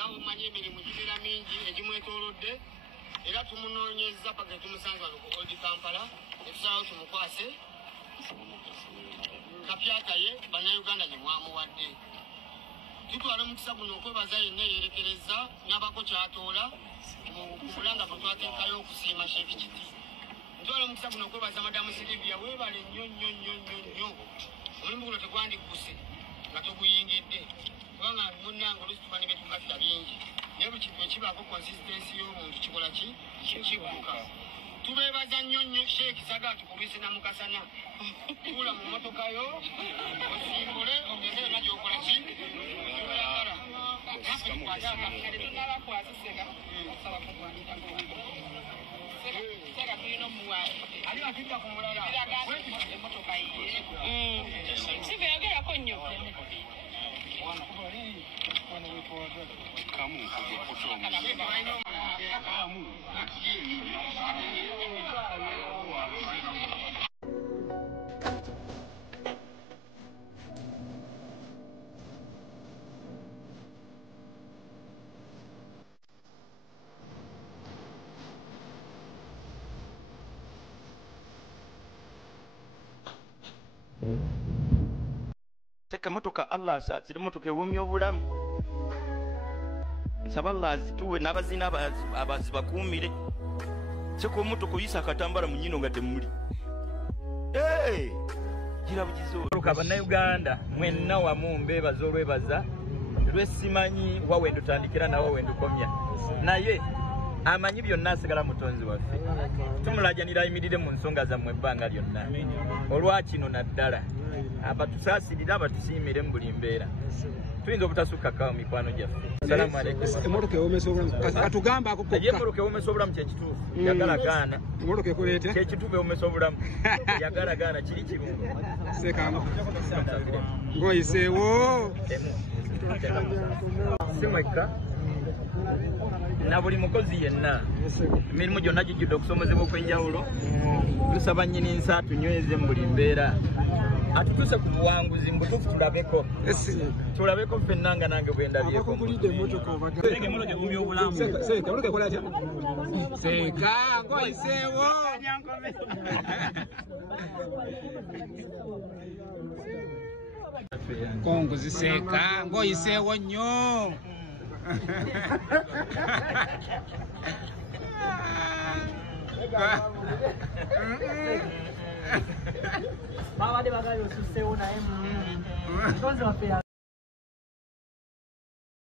ngawo manye emirimu gibera mingi egimwetoolodde era tumunoonyeza paka tumusanze wano ku Old Kampala etusalawo tumukwase kapyaka ye bannayuganda gye mwamuwadde. Tutwala omukisa guno okwebaza yenna eyerekereza n'abako kyatoola mu kulanga kwe twateekayo okusiima Sheikh Kiti. Tutwala omukisa guno okwebaza Madamu Silivia weebale nnyo nnyo nnyo nnyo nnyo. Omulimu guno tegwandikkuse nga toguyingidde kubanga munnange oluusi tuba ne bye tukafira bingi naye buli kintu ekibaako consistency y'omuntu kikola ki kigguka. Tubeebaza nnyo nnyo Sheikh Saga tukubise na mukasana tuula mu motoka yo osimbule ogende yonna gy'okola ki tuyagala ali atidda ku mulala emotoka sibeyogerako nnyo Teka motoka Allah asatire motoka ewumya obulamu. Nsaba Allah azituwe n'abazina abazibakuumire. Seko motoka oyisa akatambala mu nyino nga temuli. Gira bugizo. Motoka bannayuganda mwenna wamu mbeebaza olwebaza lwesimanyi wawendo tandikira na wawendo komya. Naye amanyi byonna asigala mutonzi waffe. Tumulajanira ayimirire mu nsonga zammwe ebbanga lyonna. Olwakino naddala abatusaasirira abatusiimire mu buli mbeera tuyinza obutasukka mikwano gyaffe. Assalamu alaikum. Emotoka ewomesa obulamu katugamba ako kokka. Emotoka ewomesa obulamu kyekituufu yagala gaana. Emotoka ekoleete kyekituufu ewomesa obulamu yagala gaana kiri kirungi. Seekanga ng'oyiseewo simwekka na buli mukozi yenna emirimu gyonna gijjudde okusomezebwa okw'enjawulo. Tusaba nnyini nsi atunyweze mu buli mbeera atutuuse ku buwanguzi mbutuufu tulabeko ffenna nga nange bwe ndabyeko. Seeka ng'oyiseewo konguzi seeka ng'oyiseewo nnyo. Baba de bagayo suseona